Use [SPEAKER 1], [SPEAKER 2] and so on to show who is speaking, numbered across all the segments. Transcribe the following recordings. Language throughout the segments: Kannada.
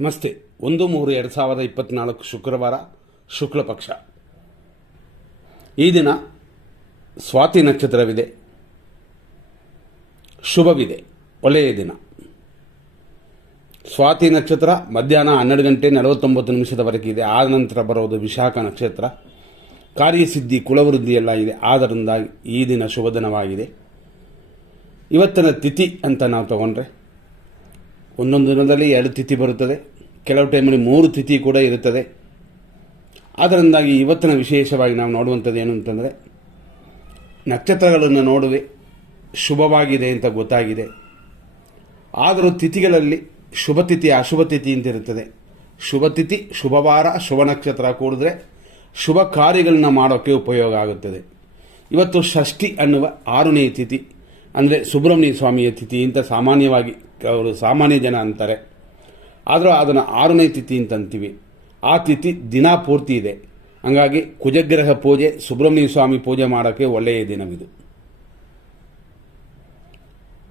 [SPEAKER 1] ನಮಸ್ತೆ. ಒಂದು ಮೂರು ಎರಡು ಸಾವಿರದ ಇಪ್ಪತ್ನಾಲ್ಕು ಶುಕ್ರವಾರ ಶುಕ್ಲ ಪಕ್ಷ. ಈ ದಿನ ಸ್ವಾತಿ ನಕ್ಷತ್ರವಿದೆ. ಶುಭವಿದೆ. ಒಳ್ಳೆಯ ದಿನ. ಸ್ವಾತಿ ನಕ್ಷತ್ರ ಮಧ್ಯಾಹ್ನ ಹನ್ನೆರಡು ಗಂಟೆ ನಲವತ್ತೊಂಬತ್ತು ನಿಮಿಷದವರೆಗೆ ಇದೆ. ಆ ನಂತರ ಬರೋದು ವಿಶಾಖ ನಕ್ಷತ್ರ. ಕಾರ್ಯಸಿದ್ಧಿ, ಕುಲವೃದ್ಧಿ ಎಲ್ಲ ಇದೆ. ಆದ್ದರಿಂದ ಈ ದಿನ ಶುಭ ದಿನವಾಗಿದೆ. ಇವತ್ತಿನ ತಿಥಿ ಅಂತ ನಾವು ತಗೊಂಡ್ರೆ ಒಂದೊಂದು ದಿನದಲ್ಲಿ ಎರಡು ತಿಥಿ ಬರುತ್ತದೆ. ಕೆಲವು ಟೈಮಲ್ಲಿ ಮೂರು ತಿಥಿ ಕೂಡ ಇರುತ್ತದೆ. ಅದರಿಂದಾಗಿ ಇವತ್ತಿನ ವಿಶೇಷವಾಗಿ ನಾವು ನೋಡುವಂಥದ್ದು ಏನು ಅಂತಂದರೆ, ನಕ್ಷತ್ರಗಳನ್ನು ನೋಡುವೆ, ಶುಭವಾಗಿದೆ ಅಂತ ಗೊತ್ತಾಗಿದೆ. ಆದರೂ ತಿಥಿಗಳಲ್ಲಿ ಶುಭ ತಿಥಿ, ಅಶುಭ ತಿಥಿ ಅಂತ ಇರುತ್ತದೆ. ಶುಭ ತಿಥಿ, ಶುಭವಾರ, ಶುಭ ನಕ್ಷತ್ರ ಕೂಡಿದ್ರೆ ಶುಭ ಕಾರ್ಯಗಳನ್ನ ಮಾಡೋಕ್ಕೆ ಉಪಯೋಗ ಆಗುತ್ತದೆ. ಇವತ್ತು ಷಷ್ಠಿ ಅನ್ನುವ ಆರನೇ ತಿಥಿ. ಅಂದರೆ ಸುಬ್ರಹ್ಮಣ್ಯ ಸ್ವಾಮಿಯ ತಿಥಿ ಅಂತ ಸಾಮಾನ್ಯವಾಗಿ ಅವರು ಸಾಮಾನ್ಯ ಜನ ಅಂತಾರೆ. ಆದರೂ ಅದನ್ನು ಆರನೇ ತಿಥಿ ಅಂತ ಅಂತೀವಿ. ಆ ತಿಥಿ ದಿನ ಪೂರ್ತಿ ಇದೆ. ಹಂಗಾಗಿ ಕುಜಗ್ರಹ ಪೂಜೆ, ಸುಬ್ರಹ್ಮಣ್ಯ ಸ್ವಾಮಿ ಪೂಜೆ ಮಾಡೋಕ್ಕೆ ಒಳ್ಳೆಯ ದಿನವಿದು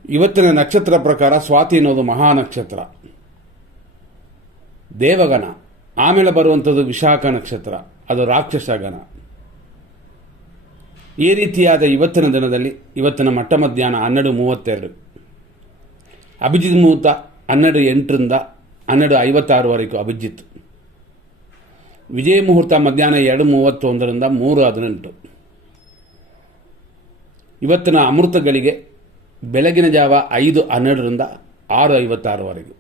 [SPEAKER 1] ಇವತ್ತಿನ ನಕ್ಷತ್ರ ಪ್ರಕಾರ ಸ್ವಾತಿ ಅನ್ನೋದು ಮಹಾ ನಕ್ಷತ್ರ. ದೇವಗಣ, ಆಮೇಲೆ ಬರುವಂಥದ್ದು ವಿಶಾಖ ನಕ್ಷತ್ರ. ಅದು ರಾಕ್ಷಸ ಗಣ ಈ ರೀತಿಯಾದ ಇವತ್ತಿನ ದಿನದಲ್ಲಿ ಇವತ್ತಿನ ಮಟ್ಟ ಮಧ್ಯಾಹ್ನ ಹನ್ನೆರಡು ಮೂವತ್ತೆರಡು, ಅಭಿಜಿತ್ ಮುಹೂರ್ತ ಹನ್ನೆರಡು ಎಂಟರಿಂದ ಹನ್ನೆರಡು ಐವತ್ತಾರುವರೆಗೂ ಅಭಿಜಿತ್. ವಿಜಯ ಮುಹೂರ್ತ ಮಧ್ಯಾಹ್ನ ಎರಡು ಮೂವತ್ತೊಂದರಿಂದ ಮೂರು ಹದಿನೆಂಟು. ಇವತ್ತಿನ ಅಮೃತಗಳಿಗೆ ಬೆಳಗಿನ ಜಾವ ಐದು ಹನ್ನೆರಡರಿಂದ ಆರು ಐವತ್ತಾರುವರೆಗೂ.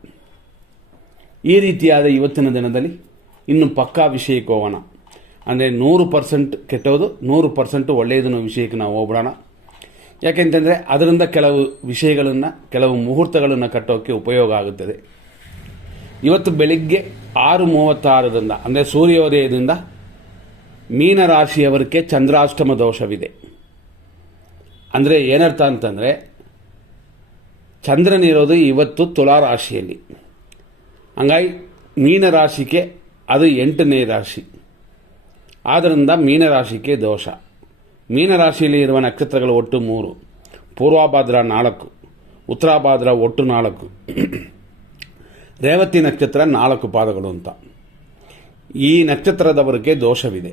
[SPEAKER 1] ಈ ರೀತಿಯಾದ ಇವತ್ತಿನ ದಿನದಲ್ಲಿ ಇನ್ನು ಪಕ್ಕಾ ವಿಷಯಕ್ಕೆ ಹೋಗೋಣ. ಅಂದರೆ ನೂರು ಪರ್ಸೆಂಟ್ ಕೆಟ್ಟೋದು, ನೂರು ಪರ್ಸೆಂಟು ಒಳ್ಳೆಯದನ್ನು ವಿಷಯಕ್ಕೆ ನಾವು ಹೋಗ್ಬಿಡೋಣ. ಯಾಕೆಂತಂದರೆ ಅದರಿಂದ ಕೆಲವು ವಿಷಯಗಳನ್ನು, ಕೆಲವು ಮುಹೂರ್ತಗಳನ್ನು ಕಟ್ಟೋಕ್ಕೆ ಉಪಯೋಗ ಆಗುತ್ತದೆ. ಇವತ್ತು ಬೆಳಿಗ್ಗೆ ಆರು ಮೂವತ್ತಾರರಿಂದ, ಅಂದರೆ ಸೂರ್ಯೋದಯದಿಂದ ಮೀನರಾಶಿಯವರಿಗೆ ಚಂದ್ರಾಷ್ಟಮ ದೋಷವಿದೆ. ಅಂದರೆ ಏನರ್ಥ ಅಂತಂದರೆ ಚಂದ್ರನಿರೋದು ಇವತ್ತು ತುಲಾ ರಾಶಿಯಲ್ಲಿ. ಹಂಗಾಗಿ ಮೀನರಾಶಿಗೆ ಅದು ಎಂಟನೇ ರಾಶಿ. ಆದ್ದರಿಂದ ಮೀನರಾಶಿಗೆ ದೋಷ. ಮೀನರಾಶಿಯಲ್ಲಿ ಇರುವ ನಕ್ಷತ್ರಗಳು ಒಟ್ಟು ಮೂರು. ಪೂರ್ವಾಭಾದ್ರ ನಾಲ್ಕು. ಉತ್ತರಾಭಾದ್ರ ಒಟ್ಟು ನಾಲ್ಕು. ರೇವತಿ ನಕ್ಷತ್ರ ನಾಲ್ಕು ಪಾದಗಳು ಅಂತ. ಈ ನಕ್ಷತ್ರದವರಿಗೆ ದೋಷವಿದೆ.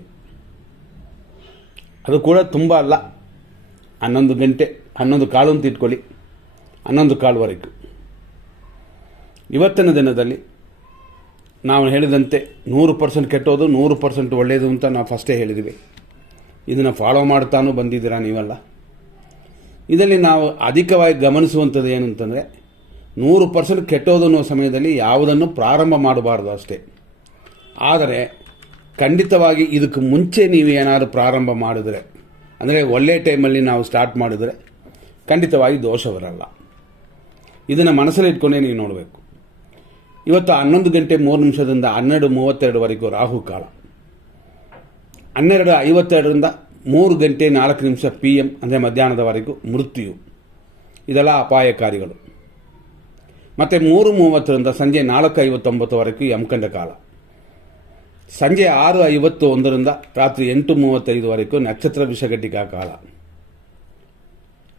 [SPEAKER 1] ಅದು ಕೂಡ ತುಂಬ ಅಲ್ಲ. ಹನ್ನೊಂದು ಗಂಟೆ, ಹನ್ನೊಂದು ಕಾಲು ಅಂತ ಇಟ್ಕೊಳ್ಳಿ ಹನ್ನೊಂದು ಕಾಲುವರೆಗೂ. ಇವತ್ತಿನ ದಿನದಲ್ಲಿ ನಾವು ಹೇಳಿದಂತೆ ನೂರು ಪರ್ಸೆಂಟ್ ಕೆಟ್ಟೋದು, ನೂರು ಪರ್ಸೆಂಟ್ ಒಳ್ಳೆಯದು ಅಂತ ನಾವು ಫಸ್ಟೇ ಹೇಳಿದ್ವಿ. ಇದನ್ನು ಫಾಲೋ ಮಾಡ್ತಾನೂ ಬಂದಿದ್ದೀರಾ ನೀವಲ್ಲ? ಇದರಲ್ಲಿ ನಾವು ಅಧಿಕವಾಗಿ ಗಮನಿಸುವಂಥದ್ದು ಏನು ಅಂತಂದರೆ ನೂರು ಪರ್ಸೆಂಟ್ ಕೆಟ್ಟೋದು ಅನ್ನೋ ಸಮಯದಲ್ಲಿ ಯಾವುದನ್ನು ಪ್ರಾರಂಭ ಮಾಡಬಾರ್ದು ಅಷ್ಟೇ. ಆದರೆ, ಖಂಡಿತವಾಗಿ ಇದಕ್ಕೆ ಮುಂಚೆ ನೀವು ಏನಾದರೂ ಪ್ರಾರಂಭ ಮಾಡಿದರೆ, ಅಂದರೆ ಒಳ್ಳೆಯ ಟೈಮಲ್ಲಿ ನಾವು ಸ್ಟಾರ್ಟ್ ಮಾಡಿದರೆ, ಖಂಡಿತವಾಗಿ ದೋಷ ಬರಲ್ಲ. ಇದನ್ನು ಮನಸ್ಸಲ್ಲಿ ಇಟ್ಕೊಂಡೇ ನೀವು ನೋಡಬೇಕು. ಇವತ್ತು ಹನ್ನೊಂದು ಗಂಟೆ ಮೂರು ನಿಮಿಷದಿಂದ ಹನ್ನೆರಡು ಮೂವತ್ತೆರಡುವರೆಗೂ ರಾಹು ಕಾಲ. ಹನ್ನೆರಡು ಐವತ್ತೆರಡರಿಂದ ಮೂರು ಗಂಟೆ ನಾಲ್ಕು ನಿಮಿಷ ಪಿ ಎಂ ಅಂದರೆ ಮಧ್ಯಾಹ್ನದವರೆಗೂ ಮೃತ್ಯು. ಇದೆಲ್ಲ ಅಪಾಯಕಾರಿಗಳು. ಮತ್ತು ಮೂರು ಮೂವತ್ತರಿಂದ ಸಂಜೆ ನಾಲ್ಕು ಐವತ್ತೊಂಬತ್ತುವರೆಗೂ ಯಮಕಂಡ ಕಾಲ. ಸಂಜೆ ಆರು ಐವತ್ತು ಒಂದರಿಂದ ರಾತ್ರಿ ಎಂಟು ಮೂವತ್ತೈದುವರೆಗೂ ನಕ್ಷತ್ರ ವಿಷಗಟ್ಟಿಕಾ ಕಾಲ.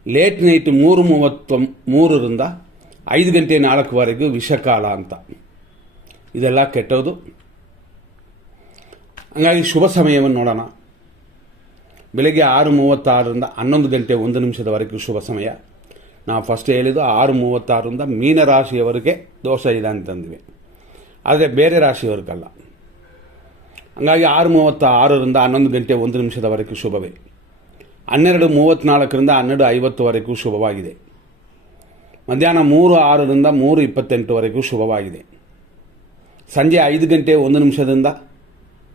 [SPEAKER 1] ಲೇಟ್ ನೈಟ್ ಮೂರು ಮೂವತ್ತೊ, ಮೂರರಿಂದ ಐದು ಗಂಟೆ ನಾಲ್ಕುವರೆಗೂ ವಿಷಕಾಲ ಅಂತ. ಇದೆಲ್ಲ ಕೆಟ್ಟೋದು. ಹಂಗಾಗಿ ಶುಭ ಸಮಯವನ್ನು ನೋಡೋಣ. ಬೆಳಗ್ಗೆ ಆರು ಮೂವತ್ತಾರರಿಂದ ಹನ್ನೊಂದು ಗಂಟೆ ಒಂದು ನಿಮಿಷದವರೆಗೂ ಶುಭ ಸಮಯ. ನಾವು ಫಸ್ಟ್ ಹೇಳಿದ್ದು ಆರು ಮೂವತ್ತಾರರಿಂದ ಮೀನರಾಶಿಯವರೆಗೆ ದೋಷ ಇದೆ ಅಂತಂದಿವೆ ಆದರೆ ಬೇರೆ ರಾಶಿಯವರಿಗಲ್ಲ. ಹಂಗಾಗಿ ಆರು ಮೂವತ್ತ ಆರರಿಂದ ಹನ್ನೊಂದು ಗಂಟೆ ಒಂದು ನಿಮಿಷದವರೆಗೂ ಶುಭವೇ. ಹನ್ನೆರಡು ಮೂವತ್ತ್ನಾಲ್ಕರಿಂದ ಹನ್ನೆರಡು ಐವತ್ತುವರೆಗೂ ಶುಭವಾಗಿದೆ. ಮಧ್ಯಾಹ್ನ ಮೂರು ಆರರಿಂದ ಮೂರು ಇಪ್ಪತ್ತೆಂಟುವರೆಗೂ ಶುಭವಾಗಿದೆ. ಸಂಜೆ ಐದು ಗಂಟೆ ಒಂದು ನಿಮಿಷದಿಂದ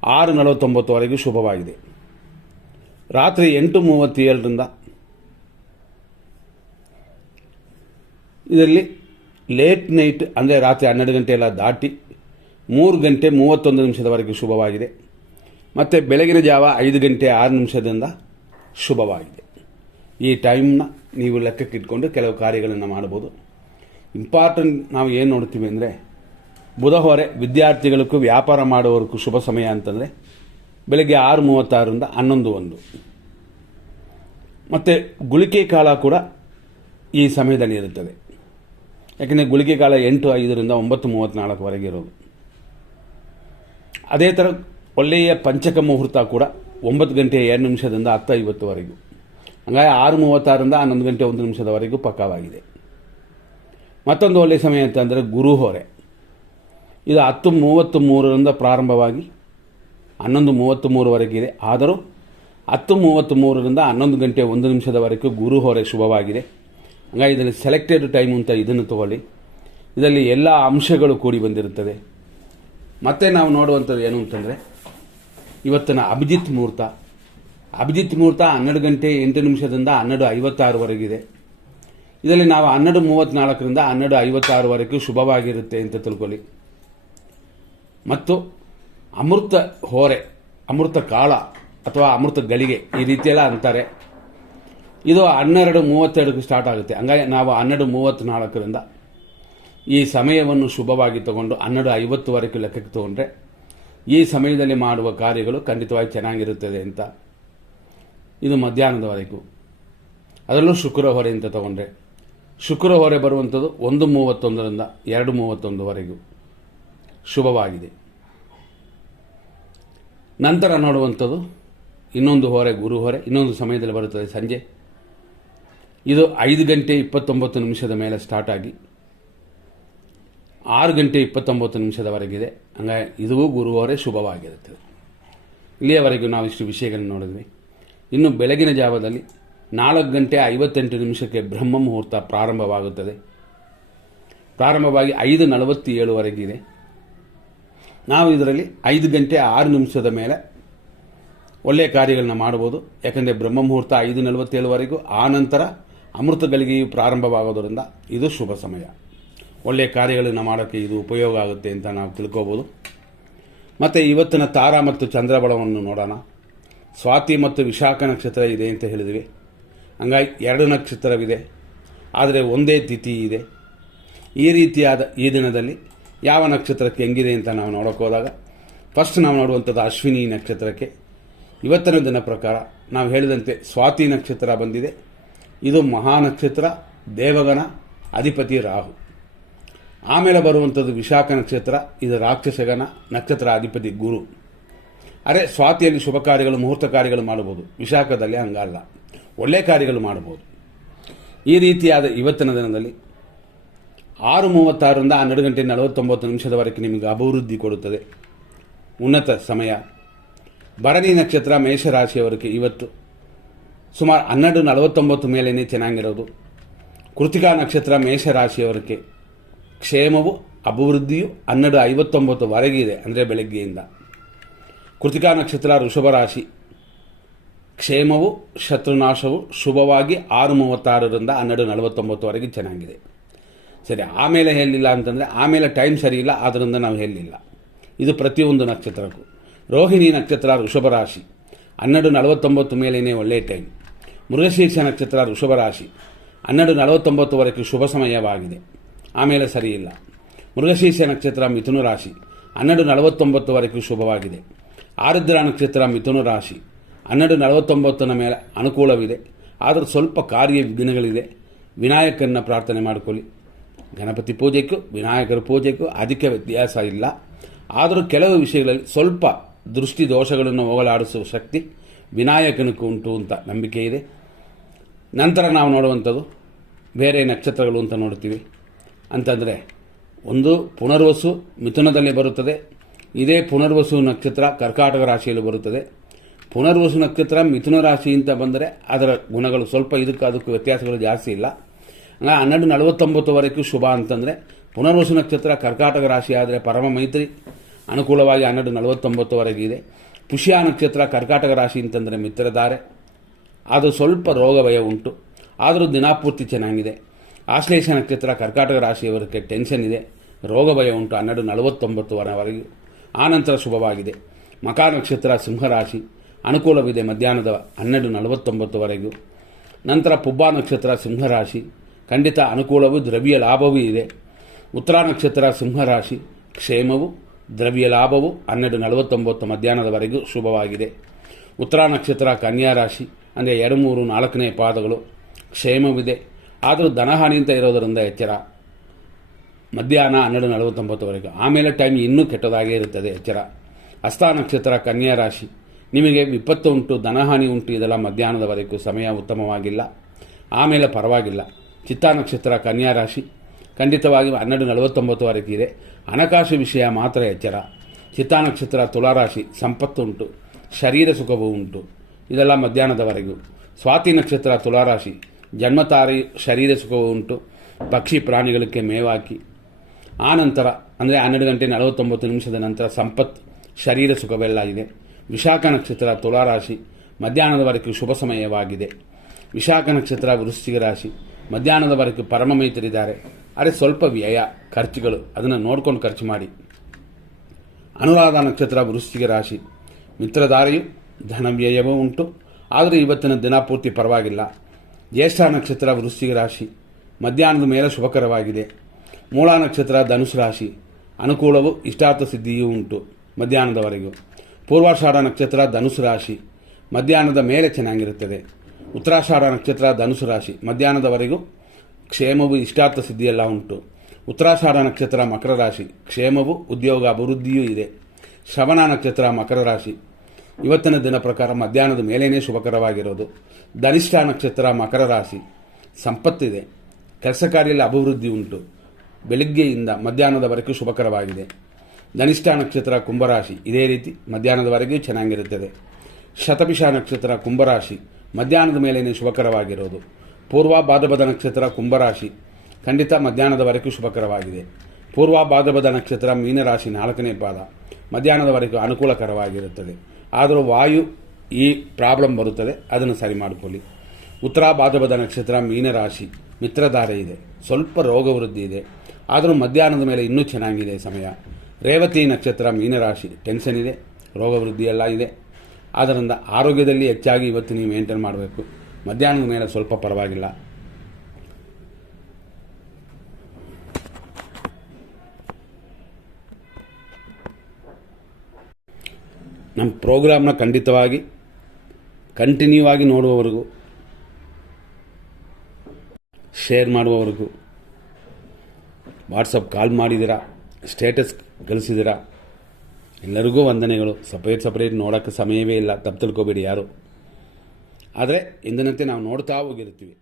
[SPEAKER 1] ಆರು ನಲವತ್ತೊಂಬತ್ತುವರೆಗೂ ಶುಭವಾಗಿದೆ. ರಾತ್ರಿ ಎಂಟು ಮೂವತ್ತೇಳರಿಂದ ಇದರಲ್ಲಿ ಲೇಟ್ ನೈಟ್ ಅಂದರೆ ರಾತ್ರಿ ಹನ್ನೆರಡು ಗಂಟೆ ಎಲ್ಲ ದಾಟಿ ಮೂರು ಗಂಟೆ ಮೂವತ್ತೊಂದು ನಿಮಿಷದವರೆಗೂ ಶುಭವಾಗಿದೆ. ಮತ್ತು ಬೆಳಗಿನ ಜಾವ ಐದು ಗಂಟೆ ಆರು ನಿಮಿಷದಿಂದ ಶುಭವಾಗಿದೆ. ಈ ಟೈಮ್ನ ನೀವು ಲೆಕ್ಕಕ್ಕೆ ಇಟ್ಕೊಂಡು ಕೆಲವು ಕಾರ್ಯಗಳನ್ನು ಮಾಡ್ಬೋದು ಇಂಪಾರ್ಟೆಂಟ್ ನಾವು ಏನು ನೋಡ್ತೀವಿ ಅಂದರೆ, ಬುಧ ಹೊರೆ ವಿದ್ಯಾರ್ಥಿಗಳಿಗೂ ವ್ಯಾಪಾರ ಮಾಡುವವರಿಗೂ ಶುಭ ಸಮಯ ಅಂತಂದರೆ, ಬೆಳಗ್ಗೆ ಆರು ಮೂವತ್ತಾರರಿಂದ ಹನ್ನೊಂದು ಒಂದು. ಮತ್ತು ಗುಳಿಕೆ ಕಾಲ ಕೂಡ ಈ ಸಮಯದಲ್ಲಿ ಇರುತ್ತದೆ. ಯಾಕೆಂದರೆ ಗುಳಿಕೆ ಕಾಲ ಎಂಟು ಐದರಿಂದ ಒಂಬತ್ತು ಮೂವತ್ತ್ನಾಲ್ಕುವರೆಗೆ ಇರೋದು. ಅದೇ ಥರ ಒಳ್ಳೆಯ ಪಂಚಕ ಮುಹೂರ್ತ ಕೂಡ ಒಂಬತ್ತು ಗಂಟೆ ಎರಡು ನಿಮಿಷದಿಂದ ಹತ್ತು ಐವತ್ತುವರೆಗೂ ಹಂಗಾಗಿ ಆರು ಮೂವತ್ತಾರರಿಂದ ಹನ್ನೊಂದು ಗಂಟೆ ಒಂದು ನಿಮಿಷದವರೆಗೂ ಪಕ್ಕವಾಗಿದೆ. ಮತ್ತೊಂದು ಒಳ್ಳೆಯ ಸಮಯ ಅಂತಂದರೆ ಗುರು ಹೊರೆ. ಇದು ಹತ್ತು ಮೂವತ್ತು ಮೂರರಿಂದ ಪ್ರಾರಂಭವಾಗಿ ಹನ್ನೊಂದು ಮೂವತ್ತು ಮೂರವರೆಗಿದೆ ಆದರೂ ಹತ್ತು ಮೂವತ್ತು ಮೂರರಿಂದ ಹನ್ನೊಂದು ಗಂಟೆ ಒಂದು ನಿಮಿಷದವರೆಗೂ ಗುರು ಹೊರೆ ಶುಭವಾಗಿದೆ. ಹಂಗಾಗಿ ಇದರಲ್ಲಿ ಸೆಲೆಕ್ಟೆಡ್ ಟೈಮ್ ಅಂತ ಇದನ್ನು ತಗೊಳ್ಳಿ. ಇದರಲ್ಲಿ ಎಲ್ಲ ಅಂಶಗಳು ಕೂಡಿ ಬಂದಿರುತ್ತದೆ. ಮತ್ತೆ ನಾವು ನೋಡುವಂಥದ್ದು ಏನು ಅಂತಂದರೆ ಇವತ್ತಿನ ಅಭಿಜಿತ್ ಮುಹೂರ್ತ. ಅಭಿಜಿತ್ ಮುಹೂರ್ತ ಹನ್ನೆರಡು ಗಂಟೆ ಎಂಟು ನಿಮಿಷದಿಂದ ಹನ್ನೆರಡು ಐವತ್ತಾರುವರೆಗಿದೆ. ಇದರಲ್ಲಿ ನಾವು ಹನ್ನೆರಡು ಮೂವತ್ತ್ನಾಲ್ಕರಿಂದ ಹನ್ನೆರಡು ಐವತ್ತಾರುವರೆಗೂ ಶುಭವಾಗಿರುತ್ತೆ ಅಂತ ತಿಳ್ಕೊಳ್ಳಿ. ಮತ್ತು ಅಮೃತ ಹೋರೆ, ಅಮೃತ ಕಾಳ ಅಥವಾ ಅಮೃತ ಗಳಿಗೆ ಈ ರೀತಿಯೆಲ್ಲ ಅಂತಾರೆ. ಇದು ಹನ್ನೆರಡು ಮೂವತ್ತೆರಡಕ್ಕೆ ಸ್ಟಾರ್ಟ್ ಆಗುತ್ತೆ. ಹಂಗಾಗಿ ನಾವು ಹನ್ನೆರಡು ಮೂವತ್ತ್ನಾಲ್ಕರಿಂದ ಈ ಸಮಯವನ್ನು ಶುಭವಾಗಿ ತಗೊಂಡು ಹನ್ನೆರಡು ಐವತ್ತುವರೆಗೂ ಲೆಕ್ಕಕ್ಕೆ ತಗೊಂಡ್ರೆ ಈ ಸಮಯದಲ್ಲಿ ಮಾಡುವ ಕಾರ್ಯಗಳು ಖಂಡಿತವಾಗಿ ಚೆನ್ನಾಗಿರುತ್ತದೆ ಅಂತ ಇದು ಮಧ್ಯಾಹ್ನದವರೆಗೂ ಅದರಲ್ಲೂ ಶುಕ್ರ ಹೊರೆ ಅಂತ ತಗೊಂಡ್ರೆ. ಶುಕ್ರ ಹೊರೆ ಬರುವಂಥದ್ದು ಒಂದು ಮೂವತ್ತೊಂದರಿಂದ ಎರಡು ಮೂವತ್ತೊಂದುವರೆಗೂ. ಶುಭವಾಗಿದೆ. ನಂತರ ನೋಡುವಂಥದ್ದು ಇನ್ನೊಂದು ಹೊರೆ ಗುರು ಹೊರೆ ಇನ್ನೊಂದು ಸಮಯದಲ್ಲಿ ಬರುತ್ತದೆ ಸಂಜೆ. ಇದು ಐದು ಗಂಟೆ ಇಪ್ಪತ್ತೊಂಬತ್ತು ನಿಮಿಷದ ಮೇಲೆ ಸ್ಟಾರ್ಟ್ ಆಗಿ ಆರು ಗಂಟೆ ಇಪ್ಪತ್ತೊಂಬತ್ತು ನಿಮಿಷದವರೆಗಿದೆ. ಹಂಗಾಗಿ ಇದುವೂ ಗುರುವಾರೇ ಶುಭವಾಗಿರುತ್ತದೆ. ಇಲ್ಲಿಯವರೆಗೂ ನಾವು ಇಷ್ಟು ವಿಷಯಗಳನ್ನು ನೋಡಿದ್ವಿ. ಇನ್ನು ಬೆಳಗಿನ ಜಾವದಲ್ಲಿ ನಾಲ್ಕು ಗಂಟೆ ಐವತ್ತೆಂಟು ನಿಮಿಷಕ್ಕೆ ಬ್ರಹ್ಮ ಮುಹೂರ್ತ ಪ್ರಾರಂಭವಾಗುತ್ತದೆ. ಪ್ರಾರಂಭವಾಗಿ ಐದು ನಲವತ್ತೇಳುವರೆಗಿದೆ ನಾವು ಇದರಲ್ಲಿ ಐದು ಗಂಟೆ ಆರು ನಿಮಿಷದ ಮೇಲೆ ಒಳ್ಳೆಯ ಕಾರ್ಯಗಳನ್ನ ಮಾಡ್ಬೋದು ಯಾಕಂದರೆ ಬ್ರಹ್ಮ ಮುಹೂರ್ತ ಐದು ನಲವತ್ತೇಳುವರೆಗೂ ಆ ನಂತರ ಅಮೃತ ಗಳಿಗೆಯು ಪ್ರಾರಂಭವಾಗೋದರಿಂದ ಇದು ಶುಭ ಸಮಯ. ಒಳ್ಳೆಯ ಕಾರ್ಯಗಳನ್ನು ಮಾಡೋಕ್ಕೆ ಇದು ಉಪಯೋಗ ಆಗುತ್ತೆ ಅಂತ ನಾವು ತಿಳ್ಕೋಬೋದು. ಮತ್ತು ಇವತ್ತಿನ ತಾರಾ ಮತ್ತು ಚಂದ್ರಬಲವನ್ನು ನೋಡೋಣ. ಸ್ವಾತಿ ಮತ್ತು ವಿಶಾಖ ನಕ್ಷತ್ರ ಇದೆ ಅಂತ ಹೇಳಿದ್ವಿ. ಹಂಗಾಗಿ ಎರಡು ನಕ್ಷತ್ರವಿದೆ. ಆದರೆ ಒಂದೇ ತಿಥಿ ಇದೆ. ಈ ರೀತಿಯಾದ ಈ ದಿನದಲ್ಲಿ ಯಾವ ನಕ್ಷತ್ರಕ್ಕೆ ಹೆಂಗಿದೆ ಅಂತ ನಾವು ನೋಡೋಕೆ ಹೋದಾಗ ಫಸ್ಟ್ ನಾವು ನೋಡುವಂಥದ್ದು ಅಶ್ವಿನಿ ನಕ್ಷತ್ರಕ್ಕೆ. ಇವತ್ತಿನ ದಿನ ಪ್ರಕಾರ ನಾವು ಹೇಳಿದಂತೆ ಸ್ವಾತಿ ನಕ್ಷತ್ರ ಬಂದಿದೆ. ಇದು ಮಹಾ ನಕ್ಷತ್ರ, ದೇವಗಣ, ಅಧಿಪತಿ ರಾಹು. ಆಮೇಲೆ ಬರುವಂಥದ್ದು ವಿಶಾಖ ನಕ್ಷತ್ರ, ಇದು ರಾಕ್ಷಸಗಣ, ನಕ್ಷತ್ರ ಅಧಿಪತಿ ಗುರು. ಅರೆ, ಸ್ವಾತಿಯಲ್ಲಿ ಶುಭ ಕಾರ್ಯಗಳು, ಮುಹೂರ್ತ ಕಾರ್ಯಗಳು ಮಾಡಬಹುದು. ವಿಶಾಖದಲ್ಲಿ ಹಂಗಲ್ಲ. ಒಳ್ಳೆ ಕಾರ್ಯಗಳು ಮಾಡಬಹುದು. ಈ ರೀತಿಯಾದ ಇವತ್ತಿನ ದಿನದಲ್ಲಿ ಆರು ಮೂವತ್ತಾರರಿಂದ ಹನ್ನೆರಡು ಗಂಟೆ ನಲವತ್ತೊಂಬತ್ತು ನಿಮಿಷದವರೆಗೆ ನಿಮಗೆ ಅಭಿವೃದ್ಧಿ ಕೊಡುತ್ತದೆ. ಉನ್ನತ ಸಮಯ. ಭರಣಿ ನಕ್ಷತ್ರ ಮೇಷರಾಶಿಯವರಿಗೆ ಇವತ್ತು ಸುಮಾರು ಹನ್ನೆರಡು ನಲವತ್ತೊಂಬತ್ತು ಮೇಲೇ ಚೆನ್ನಾಗಿರೋದು. ಕೃತಿಕಾ ನಕ್ಷತ್ರ ಮೇಷರಾಶಿಯವರಿಗೆ ಕ್ಷೇಮವು, ಅಭಿವೃದ್ಧಿಯು ಹನ್ನೆರಡು ಐವತ್ತೊಂಬತ್ತುವರೆಗಿದೆ ಅಂದರೆ ಬೆಳಗ್ಗೆಯಿಂದ. ಕೃತಿಕಾ ನಕ್ಷತ್ರ ಋಷಭ ರಾಶಿ. ಕ್ಷೇಮವು, ಶತ್ರುನಾಶವು ಶುಭವಾಗಿ ಆರು ಮೂವತ್ತಾರರಿಂದ ಹನ್ನೆರಡು ನಲವತ್ತೊಂಬತ್ತುವರೆಗೆ ಚೆನ್ನಾಗಿದೆ ಸರಿ, ಆಮೇಲೆ ಹೇಳಲಿಲ್ಲ ಅಂತಂದರೆ, ಆಮೇಲೆ ಟೈಮ್ ಸರಿ ಇಲ್ಲ ಆದ್ದರಿಂದ ನಾವು ಹೇಳಲಿಲ್ಲ. ಇದು ಪ್ರತಿಯೊಂದು ನಕ್ಷತ್ರಕ್ಕೂ. ರೋಹಿಣಿ ನಕ್ಷತ್ರ ಋಷಭ ರಾಶಿ. ಹನ್ನೆರಡು ನಲವತ್ತೊಂಬತ್ತು ಮೇಲೇ ಒಳ್ಳೆಯ ಟೈಮ್. ಮೃಗಶೀರ್ಷ ನಕ್ಷತ್ರ ಋಷಭರಾಶಿ ರಾಶಿ. ಹನ್ನೆರಡು ನಲವತ್ತೊಂಬತ್ತುವರೆಗೆ ಶುಭ ಸಮಯವಾಗಿದೆ. ಆಮೇಲೆ ಸರಿ ಇಲ್ಲ. ಮೃಗಶೀರ್ಷ ನಕ್ಷತ್ರ ಮಿಥುನ ರಾಶಿ. ಹನ್ನೆರಡು ನಲವತ್ತೊಂಬತ್ತುವರೆಗೂ ಶುಭವಾಗಿದೆ. ಆರುದ್ರ ನಕ್ಷತ್ರ ಮಿಥುನ ರಾಶಿ. ಹನ್ನೆರಡು ನಲವತ್ತೊಂಬತ್ತನ ಮೇಲೆ ಅನುಕೂಲವಿದೆ. ಆದರೂ ಸ್ವಲ್ಪ ಕಾರ್ಯ ವಿಘ್ನಗಳಿದೆ ವಿನಾಯಕನ ಪ್ರಾರ್ಥನೆ ಮಾಡಿಕೊಳ್ಳಿ. ಗಣಪತಿ ಪೂಜೆಗೂ, ವಿನಾಯಕರ ಪೂಜೆಗೂ ಅಧಿಕ ವ್ಯತ್ಯಾಸ ಇಲ್ಲ. ಆದರೂ ಕೆಲವು ವಿಷಯಗಳಲ್ಲಿ ಸ್ವಲ್ಪ ದೃಷ್ಟಿ ದೋಷಗಳನ್ನು ಹೋಗಲಾಡಿಸುವ ಶಕ್ತಿ ವಿನಾಯಕನಕ್ಕೂ ಉಂಟು ಅಂತ ನಂಬಿಕೆ ಇದೆ. ನಂತರ ನಾವು ನೋಡುವಂಥದ್ದು ಬೇರೆ ನಕ್ಷತ್ರಗಳು ಅಂತ ನೋಡ್ತೀವಿ. ಅಂತಂದರೆ ಒಂದು ಪುನರ್ವಸು ಮಿಥುನದಲ್ಲಿ ಬರುತ್ತದೆ. ಇದೇ ಪುನರ್ವಸು ನಕ್ಷತ್ರ ಕರ್ಕಾಟಕ ರಾಶಿಯಲ್ಲಿ ಬರುತ್ತದೆ. ಪುನರ್ವಸು ನಕ್ಷತ್ರ ಮಿಥುನ ರಾಶಿ ಅಂತ ಬಂದರೆ ಅದರ ಗುಣಗಳು ಸ್ವಲ್ಪ ಇದಕ್ಕೆ ಅದಕ್ಕೂ ವ್ಯತ್ಯಾಸಗಳು ಜಾಸ್ತಿ ಇಲ್ಲ. ಹನ್ನೆರಡು ನಲವತ್ತೊಂಬತ್ತುವರೆಗೂ ಶುಭ ಅಂತಂದರೆ ಪುನರ್ವಸು ನಕ್ಷತ್ರ ಕರ್ಕಾಟಕ ರಾಶಿ ಆದರೆ ಪರಮ ಮೈತ್ರಿ, ಅನುಕೂಲವಾಗಿ ಹನ್ನೆರಡು ನಲವತ್ತೊಂಬತ್ತುವರೆಗೆ ಇದೆ. ಪುಷ್ಯ ನಕ್ಷತ್ರ ಕರ್ಕಾಟಕ ರಾಶಿ ಅಂತಂದರೆ ಮಿತ್ರಧಾರೆ ಅದು ಸ್ವಲ್ಪ ರೋಗ ಭಯ ಉಂಟು. ಆದರೂ ದಿನಾಪೂರ್ತಿ ಚೆನ್ನಾಗಿದೆ. ಆಶ್ಲೇಷ ನಕ್ಷತ್ರ ಕರ್ಕಾಟಕ ರಾಶಿಯವರಿಗೆ ಟೆನ್ಷನ್ ಇದೆ. ರೋಗ ಭಯ ಉಂಟು ಹನ್ನೆರಡು ನಲವತ್ತೊಂಬತ್ತುವರೆವರೆಗೂ ಆನಂತರ ಶುಭವಾಗಿದೆ. ಮಕಾ ನಕ್ಷತ್ರ, ಸಿಂಹರಾಶಿ, ಅನುಕೂಲವಿದೆ ಮಧ್ಯಾಹ್ನದ ಹನ್ನೆರಡು ನಲವತ್ತೊಂಬತ್ತುವರೆಗೂ. ನಂತರ ಪುಬ್ಬ ನಕ್ಷತ್ರ, ಸಿಂಹರಾಶಿ, ಖಂಡಿತ ಅನುಕೂಲವೂ, ದ್ರವ್ಯ ಲಾಭವೂ ಇದೆ. ಉತ್ತರ ನಕ್ಷತ್ರ, ಸಿಂಹರಾಶಿ, ಕ್ಷೇಮವು, ದ್ರವ್ಯ ಲಾಭವು ಹನ್ನೆರಡು ನಲವತ್ತೊಂಬತ್ತು ಮಧ್ಯಾಹ್ನದವರೆಗೂ ಶುಭವಾಗಿದೆ. ಉತ್ತರ ನಕ್ಷತ್ರ, ಕನ್ಯಾ ರಾಶಿ, ಅಂದರೆ ಎರಡು ಮೂರು ನಾಲ್ಕನೇ ಪಾದಗಳು ಕ್ಷೇಮವಿದೆ. ಆದರೂ ಧನಹಾನಿ ಅಂತ ಇರೋದರಿಂದ ಎಚ್ಚರ. ಮಧ್ಯಾಹ್ನ ಹನ್ನೆರಡು ನಲವತ್ತೊಂಬತ್ತುವರೆಗೆ. ಆಮೇಲೆ ಟೈಮ್ ಇನ್ನೂ ಕೆಟ್ಟದಾಗೇ ಇರುತ್ತದೆ, ಎಚ್ಚರ. ಹಸ್ತ ನಕ್ಷತ್ರ, ಕನ್ಯಾ ರಾಶಿ. ನಿಮಗೆ ವಿಪತ್ತು ಉಂಟು ಧನಹಾನಿ ಉಂಟು, ಇದೆಲ್ಲ ಮಧ್ಯಾಹ್ನದವರೆಗೂ ಸಮಯ ಉತ್ತಮವಾಗಿಲ್ಲ. ಆಮೇಲೆ ಪರವಾಗಿಲ್ಲ. ಚಿತ್ತ ನಕ್ಷತ್ರ, ಕನ್ಯಾ ರಾಶಿ. ಖಂಡಿತವಾಗಿ ಹನ್ನೆರಡು ನಲವತ್ತೊಂಬತ್ತುವರೆಗೆ ಇದೆ. ಹಣಕಾಸು ವಿಷಯ ಮಾತ್ರ ಎಚ್ಚರ. ಚಿತ್ತ ನಕ್ಷತ್ರ ತುಲಾರಾಶಿ ಸಂಪತ್ತು ಉಂಟು ಶರೀರ ಸುಖವೂ ಉಂಟು. ಇದೆಲ್ಲ ಮಧ್ಯಾಹ್ನದವರೆಗೂ. ಸ್ವಾತಿ ನಕ್ಷತ್ರ ತುಲಾರಾಶಿ ಜನ್ಮತಾರಿ, ಶರೀರ ಸುಖವೂ ಉಂಟು. ಪಕ್ಷಿ ಪ್ರಾಣಿಗಳಿಗೆ ಮೇವಾಕಿ. ಆ ನಂತರ, ಅಂದರೆ ಹನ್ನೆರಡು ಗಂಟೆ ನಲವತ್ತೊಂಬತ್ತು ನಿಮಿಷದ ನಂತರ ಸಂಪತ್, ಶರೀರ ಸುಖವೆಲ್ಲಾಗಿದೆ ವಿಶಾಖ ನಕ್ಷತ್ರ ತುಲಾರಾಶಿ ಮಧ್ಯಾಹ್ನದವರೆಗೂ ಶುಭ ಸಮಯವಾಗಿದೆ. ವಿಶಾಖ ನಕ್ಷತ್ರ ವೃಶ್ಚಿಕ ರಾಶಿ, ಮಧ್ಯಾಹ್ನದವರೆಗೆ ಪರಮ ಮೈತರಿದ್ದಾರೆ ಅರೆ ಸ್ವಲ್ಪ ವ್ಯಯ, ಖರ್ಚುಗಳು, ಅದನ್ನು ನೋಡ್ಕೊಂಡು ಖರ್ಚು ಮಾಡಿ. ಅನುರಾಧ ನಕ್ಷತ್ರ ವೃಶ್ಚಿಕ ರಾಶಿ ಮಿತ್ರಧಾರೆಯು ಧನ ವ್ಯಯವೂ ಉಂಟು. ಆದರೆ ಇವತ್ತಿನ ದಿನ ಪೂರ್ತಿ ಪರವಾಗಿಲ್ಲ. ಜ್ಯೇಷ್ಠ ನಕ್ಷತ್ರ ವೃಶ್ಚಿಕ ರಾಶಿ, ಮಧ್ಯಾಹ್ನದ ಮೇಲೆ ಶುಭಕರವಾಗಿದೆ. ಮೂಲ ನಕ್ಷತ್ರ ಧನುಸು ರಾಶಿ. ಅನುಕೂಲವು ಇಷ್ಟಾರ್ಥ ಸಿದ್ಧಿಯೂ ಉಂಟು ಮಧ್ಯಾಹ್ನದವರೆಗೂ. ಪೂರ್ವಾಷಾಢ ನಕ್ಷತ್ರ ಧನುಸು ರಾಶಿ. ಮಧ್ಯಾಹ್ನದ ಮೇಲೆ ಚೆನ್ನಾಗಿರುತ್ತದೆ. ಉತ್ತರಾಷಾಢ ನಕ್ಷತ್ರ ಧನುಸು ರಾಶಿ. ಮಧ್ಯಾಹ್ನದವರೆಗೂ ಕ್ಷೇಮವು ಇಷ್ಟಾರ್ಥ ಸಿದ್ಧಿಯೆಲ್ಲ ಉಂಟು. ಉತ್ತರಾಷಾಢ ನಕ್ಷತ್ರ ಮಕರ ರಾಶಿ. ಕ್ಷೇಮವು ಉದ್ಯೋಗ ಅಭಿವೃದ್ಧಿಯೂ ಇದೆ. ಶ್ರವಣ ನಕ್ಷತ್ರ ಮಕರ ರಾಶಿ. ಇವತ್ತಿನ ದಿನ ಪ್ರಕಾರ ಮಧ್ಯಾಹ್ನದ ಮೇಲೇನೇ ಶುಭಕರವಾಗಿರೋದು. ಧನಿಷ್ಠ ನಕ್ಷತ್ರ ಮಕರ ರಾಶಿ. ಸಂಪತ್ತಿದೆ. ಕೆಲಸ ಕಾರ್ಯದಲ್ಲಿ ಅಭಿವೃದ್ಧಿ ಉಂಟು. ಬೆಳಿಗ್ಗೆಯಿಂದ ಮಧ್ಯಾಹ್ನದವರೆಗೂ ಶುಭಕರವಾಗಿದೆ. ಧನಿಷ್ಠ ನಕ್ಷತ್ರ ಕುಂಭರಾಶಿ, ಇದೇ ರೀತಿ ಮಧ್ಯಾಹ್ನದವರೆಗೂ ಚೆನ್ನಾಗಿರುತ್ತದೆ. ಶತಪಿಷ ನಕ್ಷತ್ರ ಕುಂಭರಾಶಿ, ಮಧ್ಯಾಹ್ನದ ಮೇಲೇ ಶುಭಕರವಾಗಿರೋದು. ಪೂರ್ವ ಭಾದ್ರಪದ ನಕ್ಷತ್ರ ಕುಂಭರಾಶಿ, ಖಂಡಿತ ಮಧ್ಯಾಹ್ನದವರೆಗೂ ಶುಭಕರವಾಗಿದೆ. ಪೂರ್ವ ಭಾದ್ರಪದ ನಕ್ಷತ್ರ ಮೀನರಾಶಿ ನಾಲ್ಕನೇ ಪಾದ, ಮಧ್ಯಾಹ್ನದವರೆಗೂ ಅನುಕೂಲಕರವಾಗಿರುತ್ತದೆ. ಆದರೂ ವಾಯು ಈ ಪ್ರಾಬ್ಲಮ್ ಬರುತ್ತದೆ, ಅದನ್ನು ಸರಿ ಮಾಡಿಕೊಳ್ಳಿ. ಉತ್ತರ ಭಾದ್ರಪದ ನಕ್ಷತ್ರ ಮೀನರಾಶಿ, ಮಿತ್ರಧಾರೆ ಇದೆ. ಸ್ವಲ್ಪ ರೋಗ ವೃದ್ಧಿ ಇದೆ. ಆದರೂ ಮಧ್ಯಾಹ್ನದ ಮೇಲೆ ಇನ್ನೂ ಚೆನ್ನಾಗಿದೆ ಸಮಯ. ರೇವತಿ ನಕ್ಷತ್ರ ಮೀನರಾಶಿ ಟೆನ್ಷನ್ ಇದೆ, ರೋಗ ವೃದ್ಧಿಯೆಲ್ಲ ಇದೆ. ಆದ್ದರಿಂದ ಆರೋಗ್ಯದಲ್ಲಿ ಹೆಚ್ಚಾಗಿ ಇವತ್ತು ನೀವು ಮೇಂಟೈನ್ ಮಾಡಬೇಕು. ಮಧ್ಯಾಹ್ನದ ಮೇಲೆ ಸ್ವಲ್ಪ ಪರವಾಗಿಲ್ಲ. ನಮ್ಮ ಪ್ರೋಗ್ರಾಮ್ನ ಖಂಡಿತವಾಗಿ ಕಂಟಿನ್ಯೂ ಆಗಿ ನೋಡುವವರೆಗೂ ಶೇರ್ ಮಾಡುವವರೆಗೂ ವಾಟ್ಸಪ್ ಕಾಲ್ ಮಾಡಿದ್ದೀರಾ? ಸ್ಟೇಟಸ್ ಕಳಿಸಿದ್ದೀರಾ ಎಲ್ಲರಿಗೂ ವಂದನೆಗಳು. ಸಪ್ರೇಟ್ ಸಪ್ರೇಟ್ ನೋಡೋಕ್ಕೆ ಸಮಯವೇ ಇಲ್ಲ. ತಪ್ಪು ತಿಳ್ಕೊಬೇಡಿ ಯಾರು. ಆದರೆ ಎಂದಿನಂತೆ ನಾವು ನೋಡ್ತಾ ಹೋಗಿರ್ತೀವಿ.